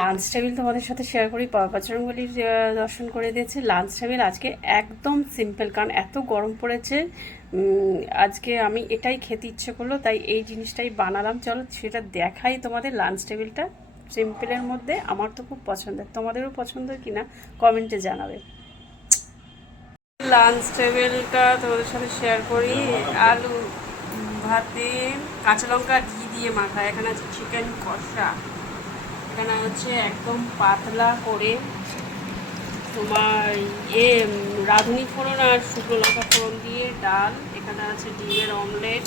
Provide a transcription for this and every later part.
Lunch table তোমাদের সাথে share করি। বজরংবলীর দর্শন করে দিয়েছে। লাঞ্চ টেবিল আজকে একদম সিম্পল, কারণ এত গরম পড়েছে। আজকে আমি এটাই খেতে ইচ্ছে করলো, তাই এই জিনিসটাই বানালাম। চলো সেটা দেখাই তোমাদের। লাঞ্চ টেবিলটা সিম্পলের মধ্যে আমার তো খুব পছন্দের, তোমাদেরও পছন্দের কিনা কমেন্টে জানাবে। লাঞ্চ টেবিলটা তোমাদের সাথে শেয়ার করি। আলু ভাতে কাঁচা লঙ্কা ঘি দিয়ে মাখা, এখানে আছে চিকেন কষা, এখানে হচ্ছে একদম পাতলা করে তোমার রাঁধুনি ফোড়ন আর শুকনো লঙ্কা ফোড়ন দিয়ে ডাল, এখানে আছে ডিমের অমলেট,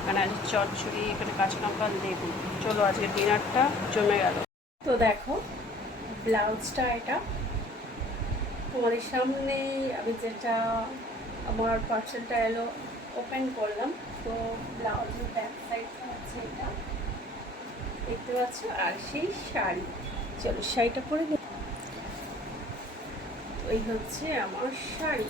এখানে আছে চচ্চড়ি, এখানে কাঁচা লঙ্কা লেবু। চলো আজকে ডিনারটা জমে গেল। তো দেখো ব্লাউজটা, এটা তোমাদের সামনে আমি যেটা আমার পার্সেলটা এলো ওপেন করলাম। তো ব্লাউজের ব্যাক সাইডটা হচ্ছে এটা, দেখতে পাচ্ছ। আর সেই শাড়ি, চলো শাড়িটা পরে দিই। এই হচ্ছে আমার শাড়ি।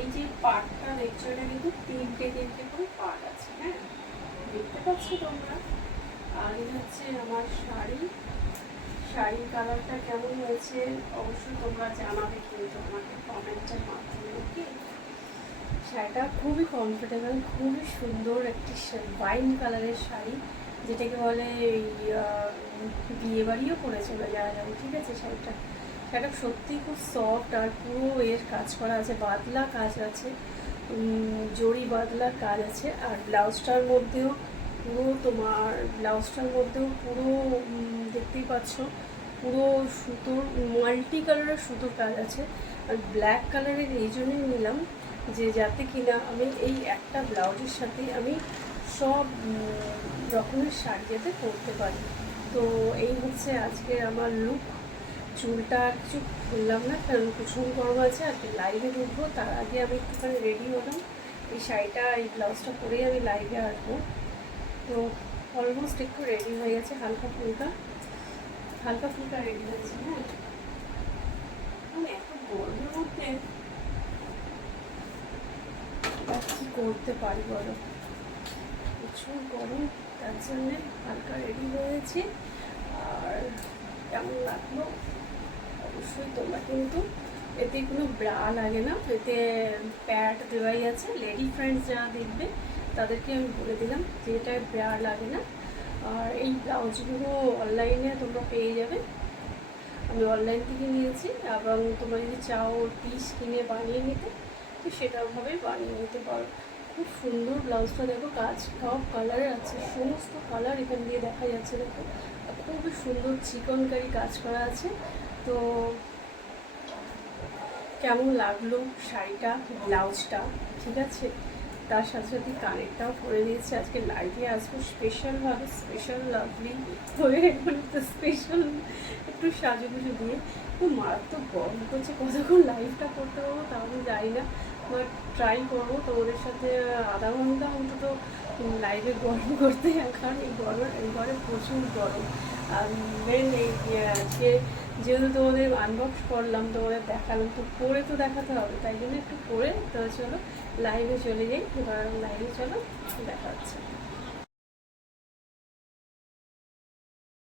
এই যে পাটটা দেখছো, এটা কিন্তু তিনটে করে পাট আছে, হ্যাঁ দেখতে পাচ্ছ তোমরা। আর এই হচ্ছে আমার শাড়ি। শাড়ির কালারটা কেমন হয়েছে অবশ্যই তোমরা জানাবে কিন্তু আমাকে কমেন্টের মাধ্যমে। ওকে, শাড়িটা খুবই কমফোর্টেবল, খুবই সুন্দর একটি ওয়াইন কালারের শাড়ি, যেটাকে বলে বিয়ে বাড়িও পরে চলে যাওয়া যাবে। ঠিক আছে, শাড়িটা সত্যিই খুব সফট, আর পুরো এর কাজ করা আছে, বাদলা কাজ আছে, জরি বাদলার কাজ আছে। আর ব্লাউজটার মধ্যেও পুরো দেখতেই পাচ্ছ, পুরো সুতোর মাল্টি কালারের সুতোর কাজ আছে। আর ব্ল্যাক কালারের এই জন্যই নিলাম যে যাতে কিনা আমি এই একটা ব্লাউজের সাথে আমি সব রকমের শাড়ি যাতে পরতে পারি। তো এই হচ্ছে আজকের আমার লুক। চুলটা আর কিছু খুললাম না, কারণ প্রচুর গরম আছে, আর লাইভে ঢুকবো তার আগে আমি একটুখানি রেডি হলাম। এই শাড়িটা এই ব্লাউজটা পরেই আমি লাইভে আসবো। তো অলমোস্ট একটু রেডি হয়ে গেছে, হালকা ফুলকা রেডি হয়েছে। হ্যাঁ, মানে এত গরমের মধ্যে কি করতে পারি বলো, প্রচুর গরম, তার জন্যে হালকা রেডি হয়েছি। আর কেমন লাগলো অবশ্যই তোমরা কিন্তু, এতে কোনো ব্রা লাগে না, এতে প্যাড দেওয়াই আছে। লেডি ফ্রেন্ডস যারা দেখবে তাদেরকে আমি বলে দিলাম যে এটা ব্রা লাগে না। আর এই ব্লাউজগুলো অনলাইনে তোমরা পেয়ে যাবে, আমি অনলাইন থেকে নিয়েছি। এবং তোমরা যদি চাও পিস কিনে বানিয়ে নিতে, তো সেটাভাবেই বানিয়ে নিতে পারো। খুব সুন্দর ব্লাউজটা, দেখো কাজ সব কালারে আছে, সমস্ত কালার এখান দিয়ে দেখা যাচ্ছে। দেখো খুবই সুন্দর চিকনকারি কাজ করা আছে। তো কেমন লাগলো শাড়িটা, ব্লাউজটা, ঠিক আছে। তার সাথে সাথে কানেরটাও পরে দিয়েছি। আজকে লাইভে আসবো স্পেশালভাবে, স্পেশাল লাভলি হয়ে, মানে তো স্পেশাল একটু সাজুগুজু দিয়ে। খুব মারাত্মক গরম করছে, কতক্ষণ লাইভটা করতে পারবো তা আমি জানি না, বাট ট্রাই করবো তোমাদের সাথে আধা ঘন্টা অন্তত লাইভে গরম করতে। কারণ এই ঘরে প্রচুর গরম। আর মেন এই আজকে যেহেতু তোমাদের আনবক্স করলাম, তোমাদের দেখালাম, তো পরে তো দেখাতে হবে, তাই জন্য একটু পরে। তো চলো লাইভে চলে যাই, এবার লাইভে চলো দেখা হচ্ছে।